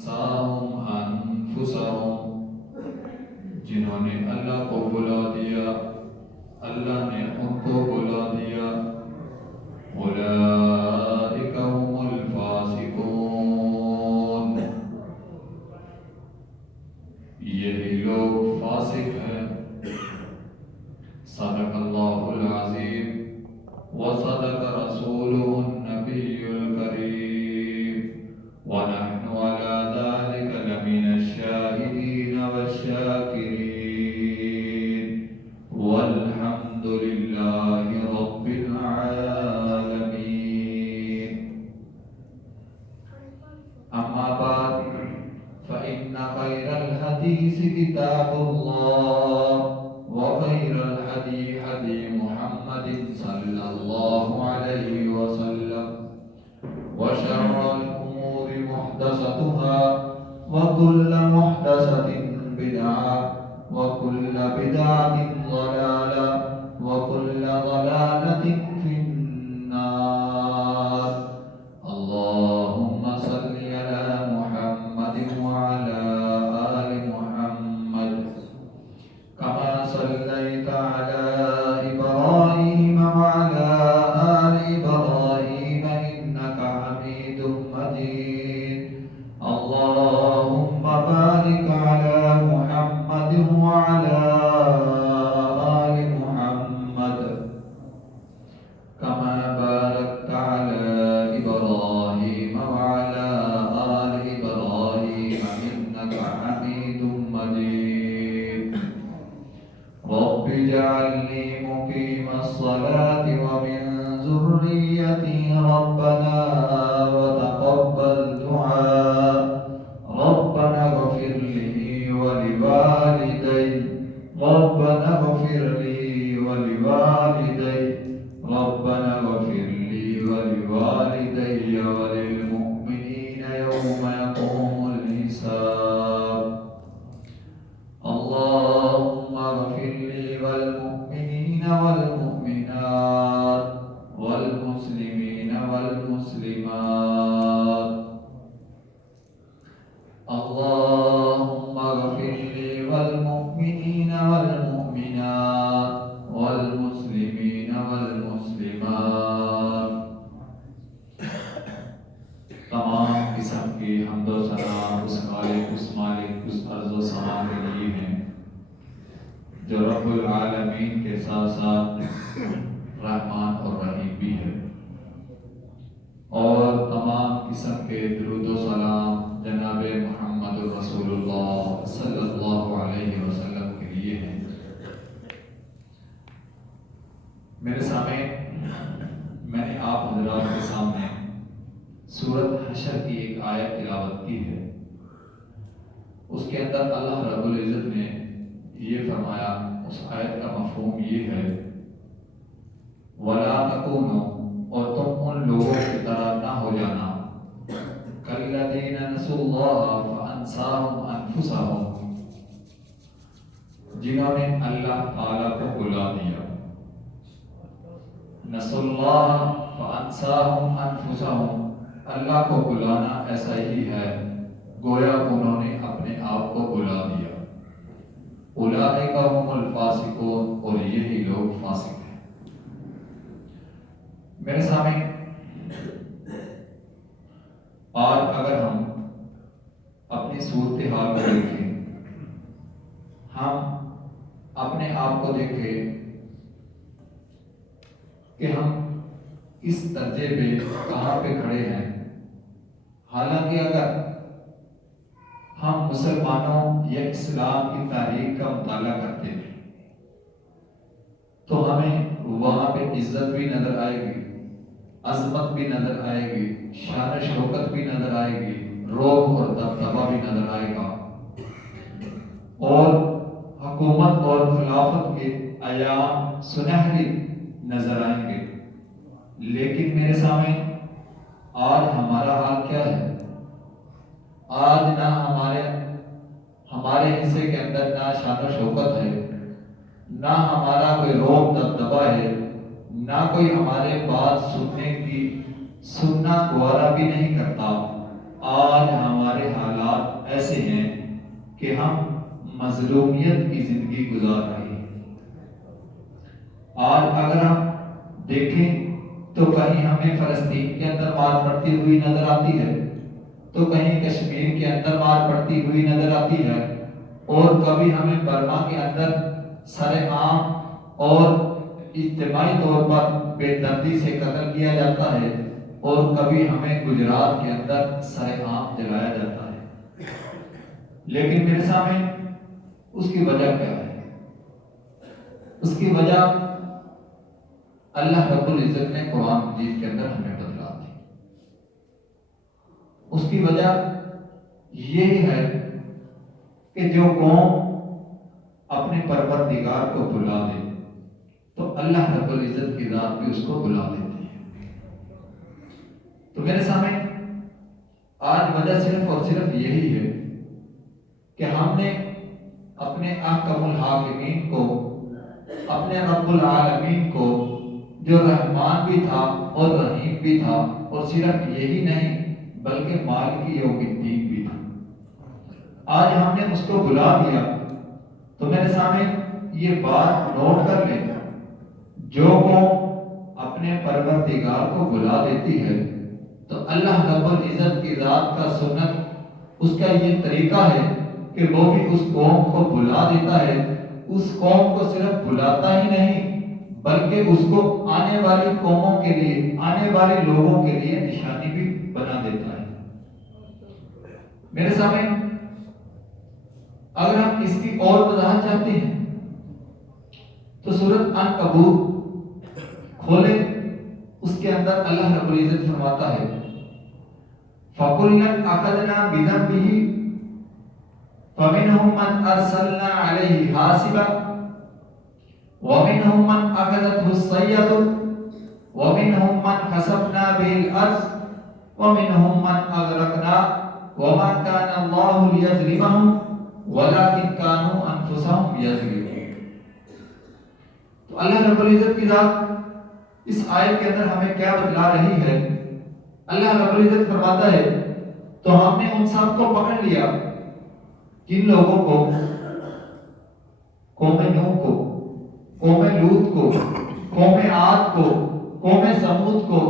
فأنساهم أنفسهم جنہوں نے اللہ کو بلا دیا اللہ نے ان کو بلا دیا اولئک هم الفاسقون یہی لوگ فاسق ہیں صدق اللہ العظیم وصدق رسوله النبي الكريم ونحن على ذلك لمن الشاهدين والشاكرين والحمد لله رب العالمين أما بعد فإن خير الحديث كتاب الله وخير الهدي هدي محمد صلى الله عليه وسلم وشر الأمور محدثاتها وكل محدثة بدعة وكل بدعة ضلالة وكل ضلالة في النار اللهم صل على محمد وعلى آل محمد كما صليت على إبراهيم وعلى آل إبراهيم إنك حميد مجيد اللهم بارك على محمد وعلى آل محمد كما باركت على إبراهيم وعلى آل إبراهيم إنك حميد مجيد رب اجعلني مقيم الصلاة ومن ذريتي ربنا وتقبل دعاء ربنا اغفر لي ولوالدي ربنا اغفر لي ولوالدي ربنا اغفر لي ولوالدي وللمؤمنين يوم يقوم الحساب اللهم اغفر لي والمؤمنين والمؤمنات والمسلمين والمسلمات اللهم اغفر لي والمؤمنين والمؤمنات والمسلمين والمسلمات تمام قسم کی حمد و ثنا اس خالق اس مالک اس عرض و سما کے لیے ہیں جو رب العالمین کے ساتھ ساتھ رحمان اور رحیم بھی ہے اور تمام قسم کے درود و سلام جناب محمد رسول اللہ صلی اللہ علیہ وسلم کے لیے ہیں میرے سامنے میں نے آپ حضرات کے سامنے سورۃ حشر کی ایک آیت تلاوت کی ہے اس کے اندر اللہ رب العزت نے یہ فرمایا اس آیت کا مفہوم یہ ہے وَلَا تَكُونُوا اور تم ان لوگوں کی طرح نہ ہو جانا كَالَّذِينَ نَسُوا اللَّهَ فَأَنسَاهُمْ أَنفُسَهُمْ جنہوں نے اللہ تعالیٰ کو بلا دیا نَسُوا اللَّهَ فَأَنسَاهُمْ أَنفُسَهُمْ اللہ کو بلانا ایسا ہی ہے گویا انہوں نے اپنے آپ کو بلا دیا اولئک هم الفاسقون اور یہی لوگ فاسق ہیں میرے سامنے آج اگر ہم اپنی صورتحال کو دیکھیں ہم اپنے آپ کو دیکھیں کہ ہم اس درجے پہ کہاں پہ کھڑے ہیں حالانکہ اگر ہم مسلمانوں یا اسلام کی تاریخ کا مطالعہ کرتے ہیں تو ہمیں وہاں پہ عزت بھی نظر آئے گی عظمت بھی نظر آئے گی شان و شوکت بھی نظر آئے گی روب اور دبدبا بھی نظر آئے گا اور حکومت اور خلافت کے ایام سنہری نظر آئیں گے لیکن میرے سامنے آج ہمارا حال کیا ہے آج نہ ہمارے حصے کے اندر نہ شان و شوکت ہے نہ ہمارا کوئی روب دبدبا ہے نہ کوئی ہمارے بات سننا گوارا بھی نہیں کرتا آج ہمارے حالات کہ ہم مظلومیت کی زندگی گزار رہے ہیں۔ آج اگر ہم دیکھیں تو کہیں ہمیں فلسطین کے اندر مار پڑتی ہوئی نظر آتی ہے، تو کہیں کشمیر کے اندر مار پڑتی ہوئی نظر آتی ہے، اور کبھی ہمیں برما کے اندر سر عام اور اجتماعی طور پر بے دردی سے قتل کیا جاتا ہے، اور کبھی ہمیں گجرات کے اندر سر عام جلایا جاتا ہے۔ لیکن میرے سامنے اس کی وجہ کیا ہے؟ اس کی وجہ اللہ رب العزت نے قرآن مجید کے اندر ہمیں بتلا دی۔ اس کی وجہ یہ ہے کہ جو قوم اپنے پروردگار کو بلا دے تو اللہ رب العزت کی ذات بھی اس کو بلا دیتی ہے۔ تو میرے سامنے آج وجہ صرف اور صرف یہی ہے کہ ہم نے اپنے احکم الحاکمین کو، اپنے رب العالمین کو جو رحمان بھی تھا اور رحیم بھی تھا، اور صرف یہی نہیں بلکہ مالک یوم الدین بھی تھا، آج ہم نے اس کو بلا دیا۔ تو میرے سامنے یہ بات نوٹ کر لیں، جو قوم اپنے پروردگار کو بلا دیتی ہے تو اللہ رب العزت کی ذات کا سنت، اس کا یہ طریقہ ہے کہ وہ بھی اس قوم کو بلا دیتا ہے۔ اس قوم کو صرف بلاتا ہی نہیں بلکہ اس کو آنے والی قوموں کے لیے، آنے والے لوگوں کے لیے نشانی بھی بنا دیتا ہے۔ میرے سامنے اگر ہم اس کی اور وضاحت چاہتے ہیں تو سورۃ عنکبوت کھولے، اس کے اندر اللہ رب العزت فرماتا ہے فَكُلًّا أَخَذْنَا بِذَنبِهِ فَمِنْهُمْ مَنْ أَرْسَلْنَا عَلَيْهِ حَاصِبًا وَمِنْهُمْ مَنْ أَخَذَتْهُ الصَّيْحَةُ وَمِنْهُمْ مَنْ خَسَفْنَا بِهِ الْأَرْضَ وَمِنْهُمْ مَنْ أَغْرَقْنَا وَمَا كَانَ اللَّهُ لِيَظْلِمَهُمْ وَلَكِنْ كَانُوا أَنفُسَهُمْ يَظْلِمُونَ۔ تو اللہ رب العزت کی ذات اس آیت کے اندر ہمیں کیا بتلا رہی ہے؟ اللہ رب العزت فرماتا ہے تو ہم نے ان سب کو پکڑ لیا جن لوگوں کو، قوم نوح کو، قوم لوط کو، قوم عاد کو، قوم ثمود کو،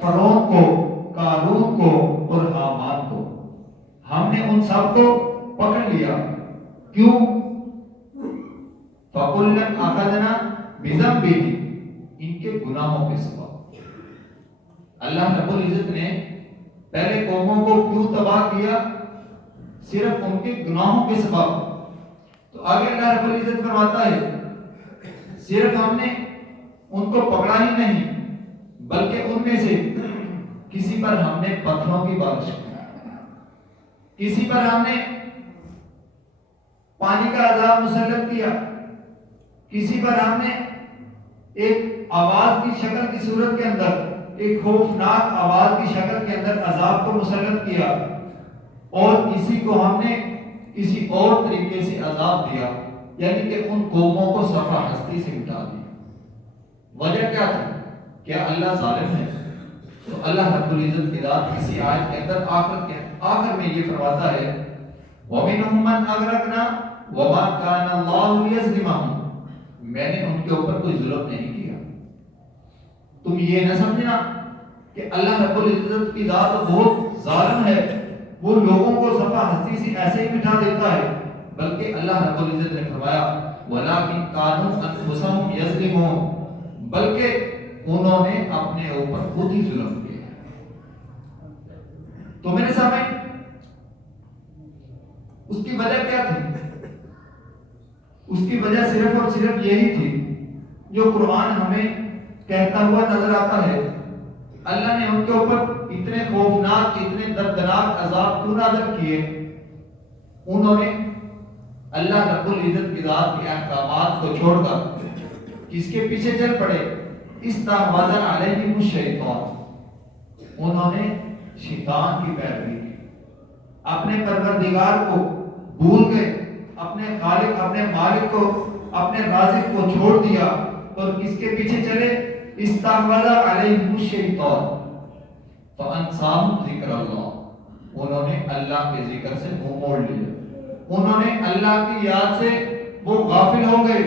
فرعون کو، قارون کو اور حامان کو، ہم نے ان سب کو پکڑ لیا۔ کیوں؟ فَكُلًّا أَخَذْنَا بِذَنبِهِ، ان کے گناہوں کے سبب۔ اللہ رب العزت نے پہلے قوموں کو کیوں تباہ کیا؟ صرف ان کے گناہوں کے سبب۔ تو آگے اللہ رب العزت فرماتا ہے صرف ہم نے ان کو پکڑا ہی نہیں بلکہ ان میں سے کسی پر ہم نے پتھروں کی بارش کی، کسی پر ہم نے پانی کا عذاب مسلط کیا، کسی پر ہم نے ایک آواز کی شکل کی صورت کے اندر، ایک خوفناک آواز کی شکل کے اندر عذاب کو مسلط کیا، اور کسی کو ہم نے کسی اور طریقے سے عذاب دیا، یعنی کہ ان قوموں کو صفحہ ہستی سے مٹا دیا۔ وجہ کیا تھی؟ کیا اللہ ظالم ہے؟ تو اللہ رب العزت کی ذات کسی آیت کے اندر آخر میں یہ فرماتا ہے وَمِنْهُمْ مَنْ أَغْرَقْنَا وَمَا كَانَ اللَّهُ لِيَظْلِمَهُمْ، میں نے ان کے اوپر کوئی ظلم نہیں کیا۔ تم یہ نہ سمجھنا کہ اللہ رب العزت کی ذات بہت ظالم ہے، وہ لوگوں کو صفحہ ہستی سے ایسے ہی مٹا دیتا ہے، بلکہ اللہ رب العزت نے فرمایا وَلَكِنْ كَانُوا أَنفُسَهُمْ يَظْلِمُونَ، بلکہ انہوں نے اپنے اوپر خود ہی ظلم کیا۔ تو میرے سامنے اس کی وجہ کیا تھی؟ اس کی وجہ صرف اور صرف یہی تھی جو قرآن ہمیں کہتا ہوا نظر آتا ہے۔ اللہ نے ان کے اوپر اتنے خوفناک، اتنے دردناک عذاب کیوں نازل کیے؟ انہوں نے اللہ رب العزت کی ذات کے احکامات کو چھوڑ کر کس کے پیچھے چل پڑے؟ استحوذ علیہم الشیطان، انہوں نے شیطان کی پیروی کی، اپنے پروردگار کو بھول گئے، اپنے خالق، اپنے مالک کو، اپنے رازق کو چھوڑ دیا، اور کس کے پیچھے چلے؟ استحوذ علیہم الشیطان فانساہم ذکر اللہ، انہوں نے اللہ کے ذکر سے منہ موڑ لیا، انہوں نے اللہ کی یاد سے وہ غافل ہو گئے،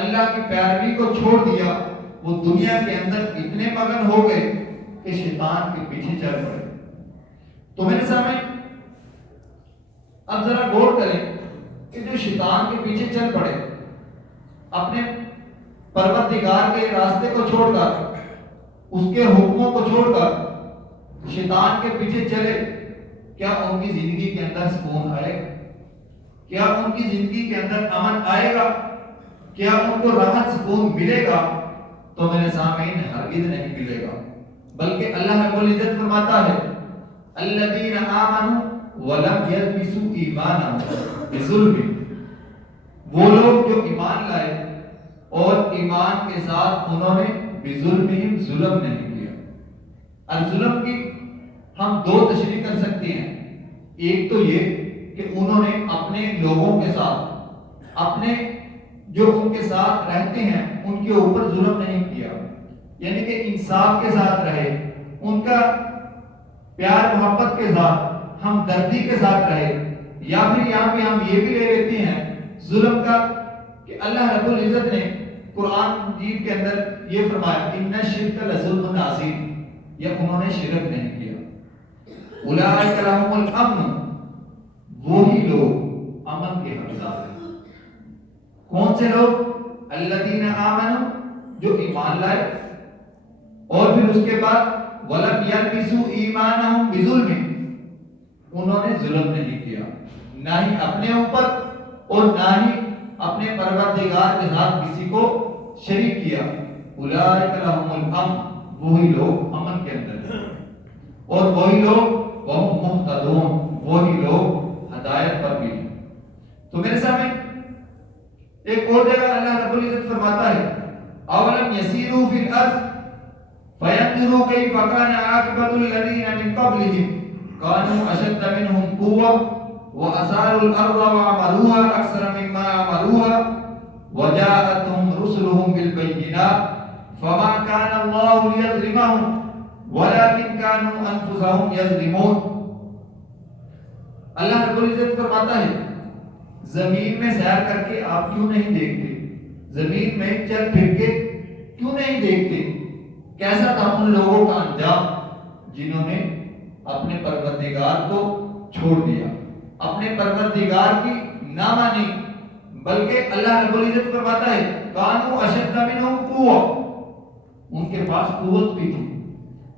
اللہ کی پیروی کو چھوڑ دیا، وہ دنیا کے اندر اتنے مگن ہو گئے کہ شیطان کے پیچھے چل پڑے۔ تو میرے سامنے اب ذرا غور کریں کہ جو شیطان کے پیچھے چل پڑے، اپنے پروردگار کے راستے کو چھوڑ کر، اس کے حکموں کو چھوڑ کر شیطان کے پیچھے چلے، کیا ان کی زندگی کے اندر سکون آئے گا؟ کیا ان کی زندگی کے اندر امن آئے گا؟ کیا ان کو راحت سکون ملے گا؟ تو میرے سامعین ہرگز نہیں ملے گا، بلکہ اللہ رب العزت فرماتا ہے الذین آمنوا ولم یلبسوا ایمانهم بظلم، وہ لوگ جو ایمان لائے اور ایمان کے ساتھ انہوں نے بظلمہم ظلم نہیں کیا۔ الظلم کی ہم دو تشریح کر سکتے ہیں، ایک تو یہ کہ انہوں نے اپنے لوگوں کے ساتھ، اپنے جو ان کے ساتھ رہتے ہیں ان کے اوپر ظلم نہیں کیا، یعنی کہ انصاف کے ساتھ رہے، ان کا پیار محبت کے ساتھ، ہمدردی کے ساتھ رہے۔ یا پھر یہاں پہ ہم یہ بھی لے لیتے ہیں ظلم کا کہ اللہ رب العزت نے قرآن مجید کے اندر یہ فرمایا ان الشرک لظلم عظیم، یا انہوں نے شرک نہیں کیا۔ اولئک لہم الامن، وہی لوگ امن کے حقدار ہیں۔ کون سے لوگ؟ الذین آمنوا، جو ایمان لائے، اور پھر اس کے بعد ولم یلبسوا ایمانہم بظلم، انہوں نے ظلم نہیں کیا، نہ ہی اپنے اوپر اور نہ ہی اپنے پروردگار کے ساتھ کسی کو شریک کیا۔ اولئک لہم الامن، وہی لوگ امن کے اندر ہیں، اور وہی لوگ وہم مہتدون، وہی لوگ ہدایت پر بھی ہیں۔ تو میرے سامنے ایک اور جگہ اللہ رب العزت فرماتا ہے اولم یسیروا فی الارض فینظروا کیف کان عاقبۃ الذین من قبلہم كانوا اشد منهم قوة واثاروا الارض وعمروها اکثر مما عمروها وجاءتهم رسلهم بالبينات فما كان الله ليظلمهم ولكن كانوا انفسهم يظلمون۔ اللہ رب العزت فرماتا ہے زمین میں سیر کر کے آپ کیوں نہیں دیکھتے، زمین میں چل پھر کے کیوں نہیں دیکھتے کیسا تھا ان لوگوں کا انجام جنہوں نے اپنے پروردگار کو چھوڑ دیا، اپنے پروردگار کی نہ مانی، بلکہ اللہ رب العزت فرماتا ہے کانوا اشد منہم قوة، ان کے پاس قوت بھی تھی،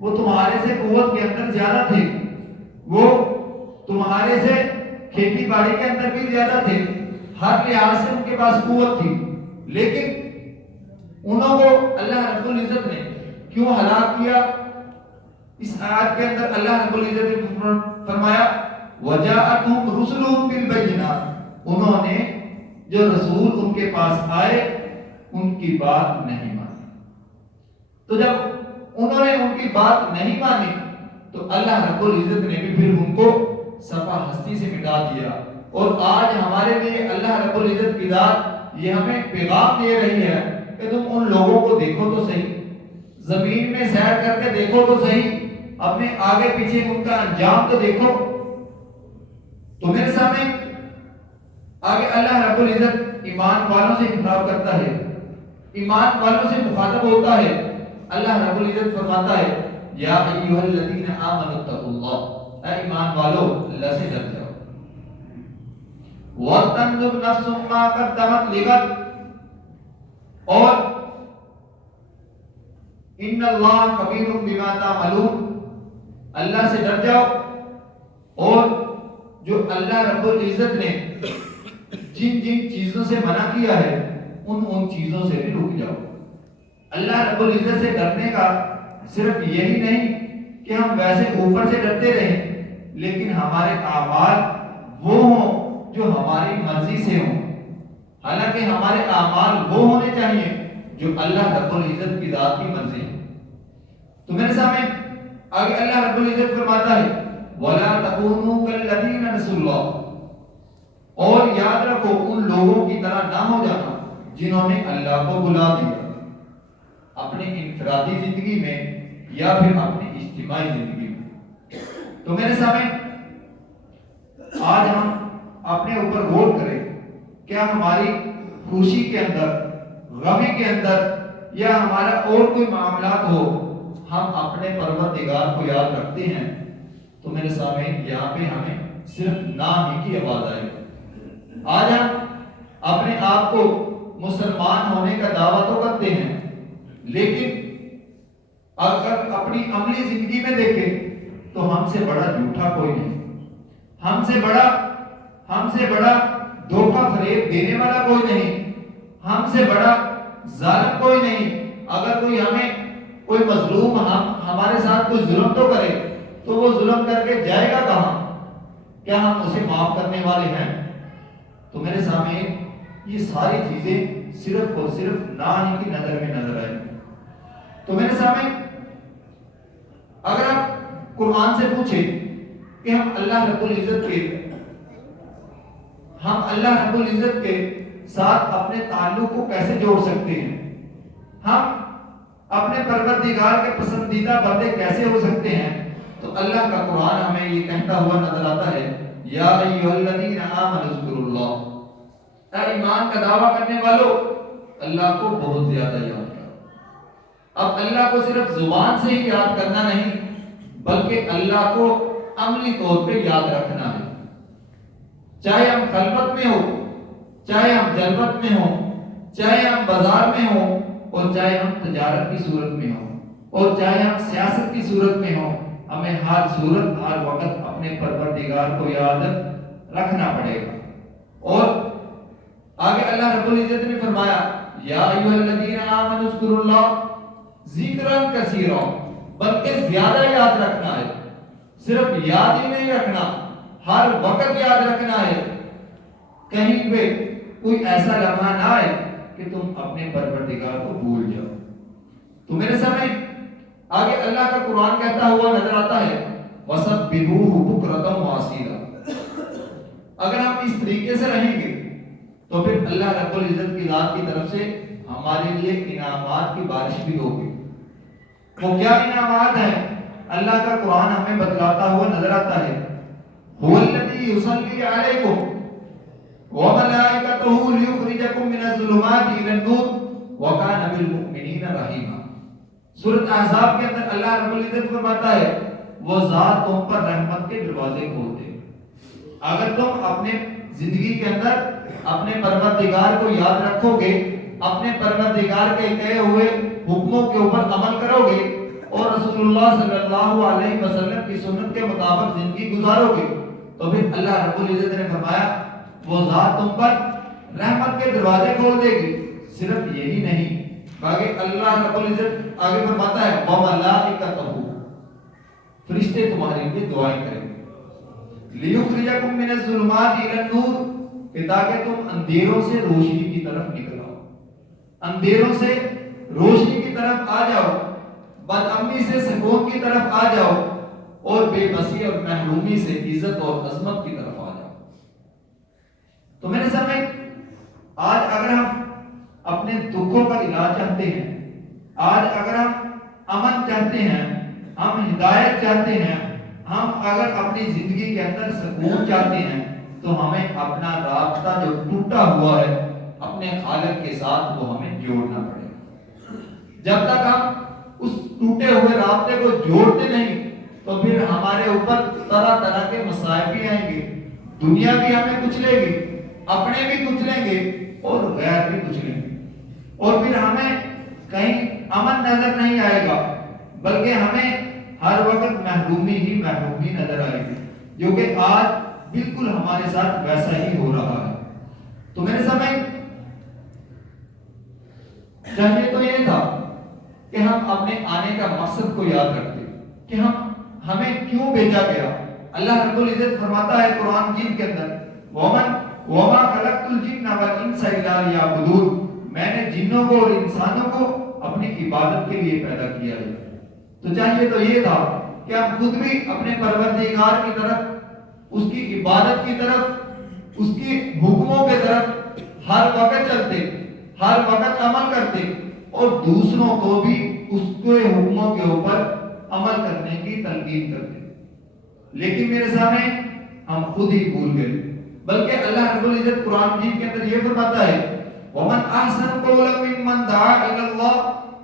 وہ تمہارے سے قوت کے اندر زیادہ تھے، وہ تمہارے سے کھیتی باڑی کے اندر بھی زیادہ تھے، ہر لحاظ سے ان کے پاس قوت تھی، لیکن انہوں کو اللہ رب العزت نے کیوں ہلاک کیا؟ اس آیت کے اندر اللہ رب العزت نے فرمایا وجاءتهم رسلهم بالبينات، انہوں نے جو رسول ان کے پاس آئے ان کی بات نہیں مانی۔ تو جب انہوں نے ان کی بات نہیں مانی تو اللہ رب العزت نے بھی پھر ان کو صفحہ ہستی سے مٹا دیا۔ اور آج ہمارے لیے اللہ رب العزت کی ذات یہ ہمیں پیغام دے رہی ہے کہ تم ان لوگوں کو دیکھو تو صحیح، زمین میں سیر کر کے دیکھو تو صحیح، اپنے آگے پیچھے ان کا انجام تو دیکھو۔ تو میرے سامنے آگے اللہ رب العزت ایمان والوں سے خطاب کرتا ہے، ایمان والوں سے مخاطب ہوتا ہے۔ اللہ رب العزت فرماتا ہے یا ایھا الذین آمنوا اتقوا اللہ، اے ایمان والو اللہ سے ڈر جاؤ، وَلْتَنظُرْ نَفْسٌ مَا قَدَّمَتْ لِغَدٍ، اور ان اللہ خبیر بما تعملون، اللہ سے ڈر جاؤ، اور جو اللہ رب العزت نے جن جن چیزوں سے منع کیا ہے ان چیزوں سے بھی رک جاؤ۔ اللہ رب العزت سے ڈرنے کا صرف یہی نہیں کہ ہم ویسے اوپر سے ڈرتے رہیں، لیکن ہمارے اعمال وہ ہوں جو ہماری مرضی سے ہوں، حالانکہ ہمارے اعمال وہ ہونے چاہیے جو اللہ رب العزت کی ذات کی مرضی ہے۔ تو میرے سامنے آگے اللہ رب العزت فرماتا ہے وَلَا تَكُونُوا كَالَّذِينَ نَسُوا اللَّهَ، اور یاد رکھو ان لوگوں کی طرح نہ ہو جانا جنہوں نے اللہ کو بھلا دیا، اپنی انفرادی زندگی میں یا پھر اپنی اجتماعی زندگی میں۔ تو میرے سامنے آج ہم اپنے اوپر غور کریں، کیا ہماری خوشی کے اندر، غمی کے اندر یا ہمارا اور کوئی معاملات ہو، ہم اپنے پروردگار کو یاد رکھتے ہیں؟ تو میرے سامنے یہاں پہ ہمیں صرف نہ ہی کی آواز آئے. آج ہم اپنے آپ کو مسلمان ہونے کا دعویٰ تو کرتے ہیں، لیکن اگر اپنی عملی زندگی میں دیکھیں تو ہم سے بڑا جھوٹا کوئی نہیں، ہم سے بڑا دھوکہ فریب دینے والا کوئی نہیں، ہم سے بڑا ظالم کوئی نہیں. اگر کوئی مظلوم ہمارے ساتھ کوئی ظلم تو کرے تو وہ ظلم کر کے جائے گا کہاں؟ کیا ہم اسے معاف کرنے والے ہیں؟ تو میرے سامنے یہ ساری چیزیں صرف اور صرف نہ ہی کی نظر میں نظر آئے. تو میرے سامنے اگر آپ قرآن سے پوچھیں کہ ہم اللہ رب العزت کے ساتھ اپنے تعلق کو کیسے جوڑ سکتے ہیں، ہم اپنے پروردگار کے پسندیدہ بندے کیسے ہو سکتے ہیں، تو اللہ کا قرآن ہمیں یہ کہتا ہوا نظر آتا ہے، یا ایھا الذین آمنوا اذکروا اللہ، اے ایمان کا دعویٰ کرنے والوں اللہ کو بہت زیادہ یاد کرو. اب اللہ کو صرف زبان سے ہی یاد کرنا نہیں، بلکہ اللہ کو عملی طور پہ یاد رکھنا ہے. چاہے ہم خلوت میں ہو، چاہے ہم جلوت میں ہوں، چاہے ہم بازار میں ہوں، اور چاہے ہم تجارت کی صورت میں ہوں، اور چاہے ہم سیاست کی صورت میں ہوں، ہمیں ہر صورت ہر وقت اپنے پروردگار کو یاد رکھنا پڑے گا. اور آگے اللہ رب العزت نے فرمایا، یا ایھا الذین آمنوا اذکروا اللہ ذکرا کثیرا، بلکہ زیادہ یاد رکھنا ہے. صرف یاد ہی نہیں رکھنا، ہر وقت یاد رکھنا ہے. کہیں پہ کوئی ایسا لمحہ نہ آئے کہ تم اپنے پروردگار کو بھول جاؤ. تو میرے سامنے آگے اللہ کا قرآن کہتا ہوا نظر آتا ہے، وَسَبِّحُوهُ بُكْرَةً وَأَصِيلًا. اگر ہم اس طریقے سے رہیں گے تو پھر اللہ رب العزت کی ذات کی طرف سے ہمارے لیے انعامات کی بارش بھی ہوگی. وہ کیا انعامات ہیں؟ اللہ کا قرآن ہمیں بتلاتا ہوا نظر آتا ہے، هُوَ الَّذِي يُصَلِّي عَلَيْكُمْ وَمَلَائِكَتُهُ لِيُخْرِجَكُم مِّنَ الظُّلُمَاتِ إِلَى النُّورِ وَكَانَ بِالْمُؤْمِنِينَ رَحِيمًا. سورۃ احزاب کے اندر اللہ رب العزت فرماتا ہے، وہ ذات تم پر رحمت کے دروازے کھولتے. اگر تم اپنے زندگی کے اندر اپنے پروردگار کو یاد رکھو گے، اپنے پروردگار کے کہے ہوئے حکموں کے اوپر عمل کرو گے اور رسول اللہ صلی اللہ علیہ وسلم کی سنت کے مطابق زندگی گزارو گے، تو پھر اللہ رب العزت نے فرمایا وہ ذات تم پر رحمت کے دروازے کھول دے گی. صرف یہی نہیں، بلکہ اللہ رب العزت آگے فرماتا ہے وَمَلَائِکَتُهُ، فرشتے تمہارے لیے دعائیں کریں گے، لِيُخْرِجَكُم مِّنَ الظُّلُمَاتِ إِلَى النُّورِ، کہ تاکہ تم اندھیروں سے روشنی کی طرف نکل آؤ، اندھیروں سے روشنی کی طرف آ جاؤ، بدامنی سے سکون کی طرف آ جاؤ، اور بے بسی اور محرومی سے عزت اور عظمت کی طرف آ جاؤ. تو میرے سامنے آج اگر ہم اپنے دکھوں کا علاج چاہتے ہیں، آج اگر ہم امن چاہتے ہیں، ہم ہدایت چاہتے ہیں، ہم اگر اپنی زندگی کے اندر سکون چاہتے ہیں، تو ہمیں اپنا رابطہ جو ٹوٹا ہوا ہے اپنے خالق کے ساتھ وہ ہمیں جوڑنا پڑے گا. جب تک ہم اس ٹوٹے ہوئے رابطے کو جوڑتے نہیں تو پھر ہمارے اوپر طرح طرح کے مصائب بھی آئیں گے، دنیا بھی ہمیں کچلے گی، اپنے بھی کچلیں گے اور غیر بھی کچلیں گے، اور پھر ہمیں کہیں امن نظر نہیں آئے گا، بلکہ ہمیں ہر وقت محرومی ہی محرومی نظر آئے گی، جو کہ آج بالکل ہمارے ساتھ ویسا ہی ہو رہا ہے. تو میرے سامنے چاہیے تو یہ تھا کہ ہم اپنے آنے کا مقصد کو یاد رکھتے کہ ہمیں کیوں بھیجا گیا. اللہ رب العزت فرماتا ہے قرآن مجید کے اندر، وَمَا خَلَقْتُ الْجِنَّ وَالْإِنسَ إِلَّا لِيَعْبُدُونِ، میں نے جنوں کو اور انسانوں کو اپنی عبادت کے لیے پیدا کیا ہے. تو چاہیے تو یہ تھا کہ ہم خود بھی اپنے پروردگار کی طرف، اس کی عبادت کی طرف، اس کی حکموں کے طرف ہر وقت چلتے، ہر وقت عمل کرتے اور دوسروں کو بھی اس کے حکموں کے اوپر عمل کرنے کی تلقین کرتے. لیکن میرے سامنے ہم خود ہی بھول گئے، بلکہ اللہ رب العزت قرآن مجید کے اندر یہ فرماتا ہے وَمَنْ أَحْسَنُ قَوْلًا مِّمَّنْ دَعَا إِلَى اللَّهِ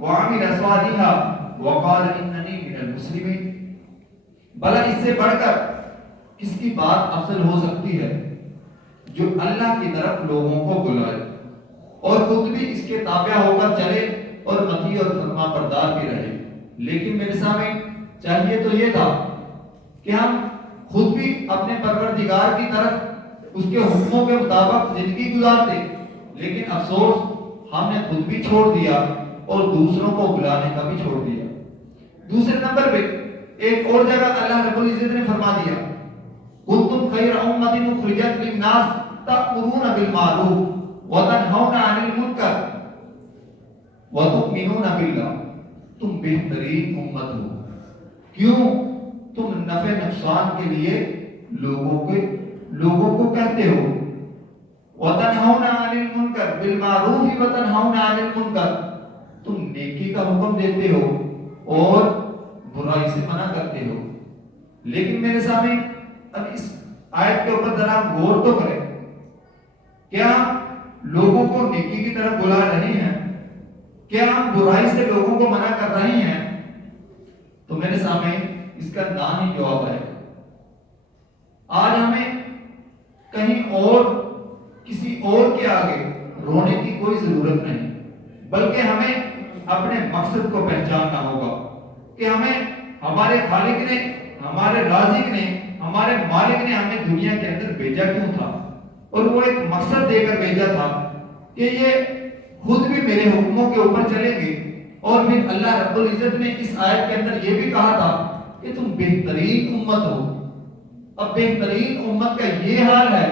وَعَمِلَ صَالِحًا وَقَالَ إِنَّنِي مِنَ الْمُسْلِمِينَ۔ بھلا اس سے بڑھ کر کس کی بات افضل ہو سکتی ہے جو اللہ کی طرف لوگوں کو بلائے اور خود بھی اس کے تابع ہو کر چلے اور مطیع اور فرما بردار بھی رہے۔ لیکن میرے سامنے چاہیے تو یہ تھا کہ ہم خود بھی اپنے پروردگار کی طرف اس کے حکموں کے مطابق زندگی گزارتے، لیکن افسوس ہم نے خود بھی چھوڑ دیا اور دوسروں کو بلانے کا بھی چھوڑ دیا۔ دوسرے نمبر پہ ایک اور جگہ اللہ رب العزت نے فرما دیا کنتم خیر امۃ اخرجت للناس تأمرون بالمعروف وتنہون عن المنکر وتؤمنون باللہ۔ تم بہترین امت ہو، کیوں؟ تم نفع نقصان کے لیے لوگوں کو کہتے ہو وَتَنْهَوْنَ عَنِ الْمُنْكَرِ بِالْمَعْرُوفِ وَتَنْهَوْنَ عَنِ الْمُنْكَرِ، تم نیکی کا حکم دیتے ہو اور برائی سے منع کرتے ہو۔ لیکن میرے سامنے اب اس آیت کے اوپر ذرا غور تو کریں، کیا ہم لوگوں کو نیکی کی طرف بلا رہے ہیں؟ کیا ہم برائی سے لوگوں کو منع کر رہے ہیں؟ تو میرے سامنے اس کا نہ ہی جواب ہے۔ آج ہمیں کہیں اور کسی اور کے آگے رونے کی کوئی ضرورت نہیں، بلکہ ہمیں اپنے مقصد کو پہچاننا ہوگا کہ ہمیں ہمارے خالق نے، ہمارے رازق نے، ہمارے مالک نے ہمیں دنیا کے اندر بھیجا کیوں تھا، اور وہ ایک مقصد دے کر بھیجا تھا کہ یہ خود بھی میرے حکموں کے اوپر چلیں گے۔ اور پھر اللہ رب العزت نے اس آیت کے اندر یہ بھی کہا تھا کہ تم بہترین امت ہو۔ اب بہترین امت کا یہ حال ہے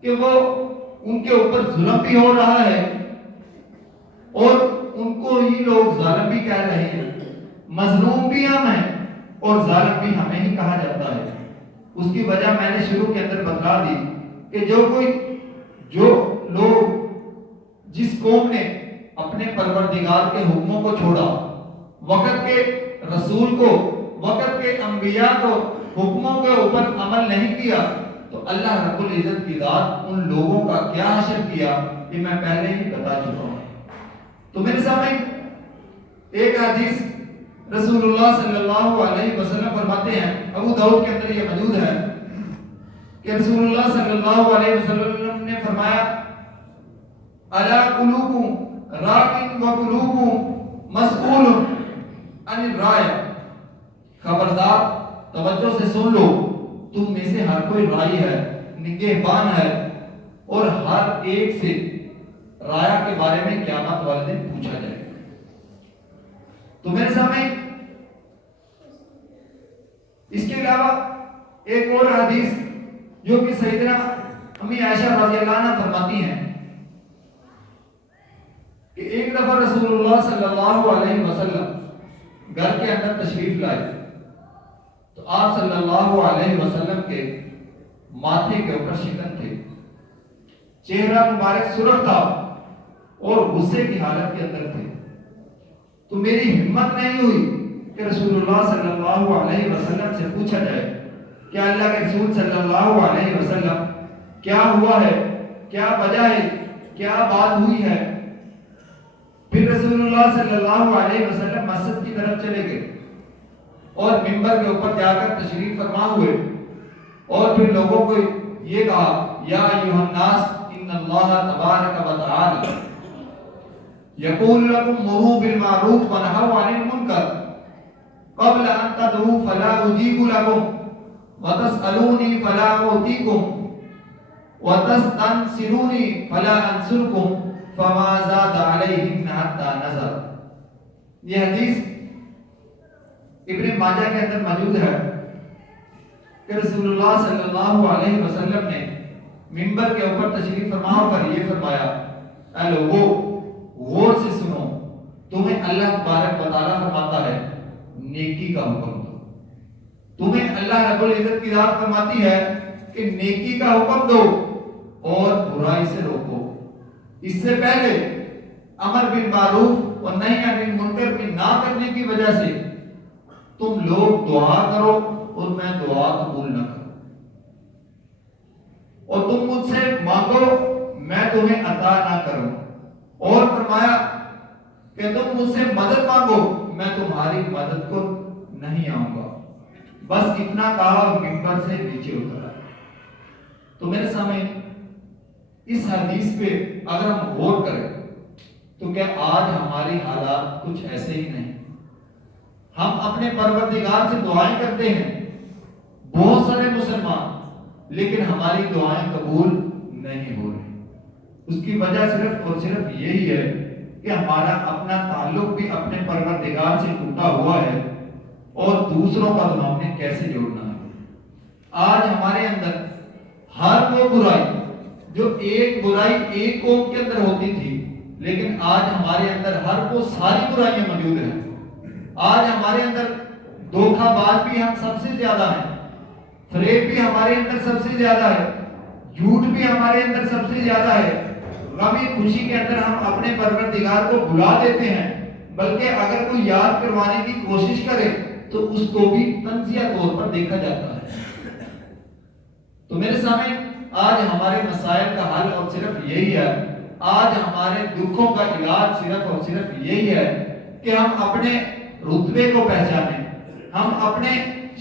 کہ وہ ان کے اوپر ظلم بھی ہو رہا ہے اور ان کو ہی لوگ ظالم بھی کہہ رہے ہیں، مظلوم بھی ہم ہیں اور ظالم بھی ہمیں ہی کہا جاتا ہے۔ اس کی وجہ میں نے شروع کے اندر بتلا دی کہ جو لوگ، جس قوم نے اپنے پروردگار کے حکموں کو چھوڑا، وقت کے رسول کو، وقت کے انبیاء کو حکموں کے اوپر عمل نہیں کیا، تو اللہ رب العزت کی ذات ان لوگوں کا کیا حشر کیا یہ میں پہلے ہی بتا چکا ہوں۔ تو میرے سامنے ایک حدیث رسول اللہ صلی اللہ علیہ وسلم فرماتے ہیں، ابو داؤد کے اندر یہ موجود ہے کہ رسول اللہ صلی اللہ علیہ وسلم نے فرمایا الا قلوبکم راکن و قلوبکم مسئول عن الرائع، خبردار توجہ سے سن لو، تم میں سے ہر کوئی رائی ہے، نگہبان ہے، اور ہر ایک سے رایا کے بارے میں قیامت والے دن پوچھا جائے گا۔ تو میرے سامنے اس کے علاوہ ایک اور حدیث جو کہ سیدنا امی عائشہ رضی اللہ عنہ فرماتی ہیں کہ ایک دفعہ رسول اللہ صلی اللہ علیہ وسلم گھر کے اندر تشریف لائے تو آپ صلی اللہ علیہ وسلم کے ماتھے کے اوپر شکن تھے، چہرہ مبارک سرخ تھا اور غصے کی حالت کے اندر تھے۔ تو میری ہمت نہیں ہوئی کہ رسول اللہ صلی اللہ علیہ وسلم سے پوچھا جائے کہ اللہ کے رسول صلی اللہ علیہ وسلم کیا ہوا ہے، کیا وجہ ہے، کیا بات ہوئی ہے۔ پھر رسول اللہ صلی اللہ علیہ وسلم مسجد کی طرف چلے گئے اور منبر کے اوپر جا کر تشریف فرما ہوئے اور پھر لوگوں کو یہ کہا یا ایھا الناس ان اللہ تبارک و تعالی یقول لکم مروا بالمعروف ونہوا عن المنکر قبل ان تدعوا فلا اجیب لکم وتسألونی فلا اعطیکم وتستنصرونی فلا انصرکم فما زاد علیہم حتی نظر۔ یہ حدیث ابن ماجہ کے اندر موجود ہے کہ رسول اللہ صلی اللہ علیہ وسلم نے منبر کے اوپر تشریف فرما کر یہ فرمایا اے لوگو غور سے سنو، تمہیں اللہ تبارک و تعالیٰ فرماتا ہے نیکی کا حکم دو، تمہیں اللہ رب العزت کی ذات فرماتی ہے کہ نیکی کا حکم دو اور برائی سے روکو۔ اس سے پہلے امر بالمعروف اور نہی عن المنکر میں نہ کرنے کی وجہ سے تم لوگ دعا کرو اور میں دعا قبول نہ کروں۔ اور تم مجھ سے مانگو میں تمہیں عطا نہ کروں، اور فرمایا کہ تم مجھ سے مدد مانگو میں تمہاری مدد کو نہیں آؤں گا۔ بس اتنا کہا اور منبر سے نیچے اترا۔ تو میرے سامنے اس حدیث پہ اگر ہم غور کریں تو کیا آج ہماری حالات کچھ ایسے ہی نہیں؟ ہم اپنے پروردگار سے دعائیں کرتے ہیں، بہت سارے مسلمان، لیکن ہماری دعائیں قبول نہیں ہو رہی۔ اس کی وجہ صرف اور صرف یہی ہے کہ ہمارا اپنا تعلق بھی اپنے پروردگار سے ٹوٹا ہوا ہے، اور دوسروں کا تو ہم نے کیسے جوڑنا ہے۔ آج ہمارے اندر ہر وہ برائی جو ایک برائی ایک قوم کے اندر ہوتی تھی، لیکن آج ہمارے اندر ہر وہ ساری برائیاں موجود ہیں۔ آج ہمارے اندر دھوکہ باز بھی ہم سب سے زیادہ ہیں، فریب بھی ہمارے اندر سب سے زیادہ ہے، جھوٹ بھی ہمارے اندر سب سے زیادہ ہے۔ غمی خوشی کے اندر ہم اپنے پروردگار کو بھلا دیتے ہیں، بلکہ اگر کوئی یاد کروانے کی کوشش کرے تو اس کو بھی تنزیہ طور پر دیکھا جاتا ہے۔ تو میرے سامنے آج ہمارے مسائل کا حل اور صرف یہی ہے، آج ہمارے دکھوں کا علاج صرف اور صرف یہی ہے کہ ہم اپنے رتبے کو پہچانیں، ہم اپنے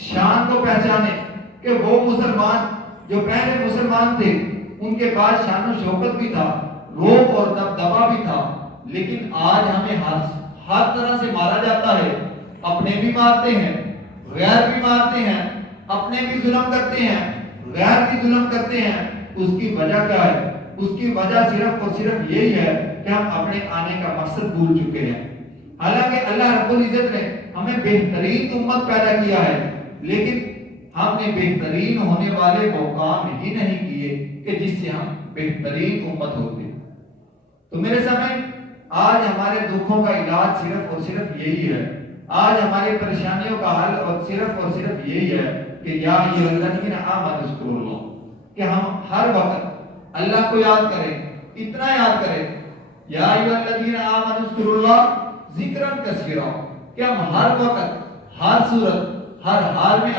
شان کو پہچانیں کہ وہ مسلمان جو پہلے مسلمان تھے ان کے پاس شان و شوکت بھی تھا، روب اور دبدبا بھی تھا، لیکن آج ہمیں ہر طرح سے مارا جاتا ہے۔ اپنے بھی مارتے ہیں، غیر بھی مارتے ہیں، اپنے بھی ظلم کرتے ہیں، غیر بھی ظلم کرتے ہیں۔ اس کی وجہ کیا ہے؟ اس کی وجہ صرف اور صرف یہی ہے کہ ہم اپنے آنے کا مقصد بھول چکے ہیں۔ حالانکہ اللہ رب العزت نے ہمیں بہترین امت پیدا کیا ہے، لیکن ہم نے بہترین ہونے والے وہ کام ہی نہیں کیے کہ جس سے ہم بہترین امت ہوتے۔ تو میرے سامنے آج ہمارے دکھوں کا علاج صرف اور صرف یہی ہے، آج ہماری پریشانیوں کا حل اور صرف یہی ہے کہ یا ایھا الذین آمنوا اذکروا اللہ، کہ ہم ہر وقت اللہ کو یاد کریں، اتنا یاد کریں یا ایھا الذین آمنوا اذکروا اللہ ذکرًا کثیرا، کہ ہم ہر وقت ہر صورت ہر حال میں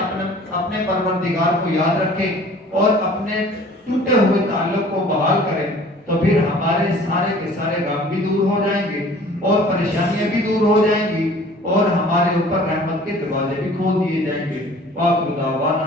اپنے پروردگار کو یاد رکھیں اور اپنے ٹوٹے ہوئے تعلق کو بحال کریں، تو پھر ہمارے سارے کے سارے غم بھی دور ہو جائیں گے اور پریشانیاں بھی دور ہو جائیں گی، اور ہمارے اوپر رحمت کے دروازے بھی کھول دیے جائیں گے۔ وآخر دعوانا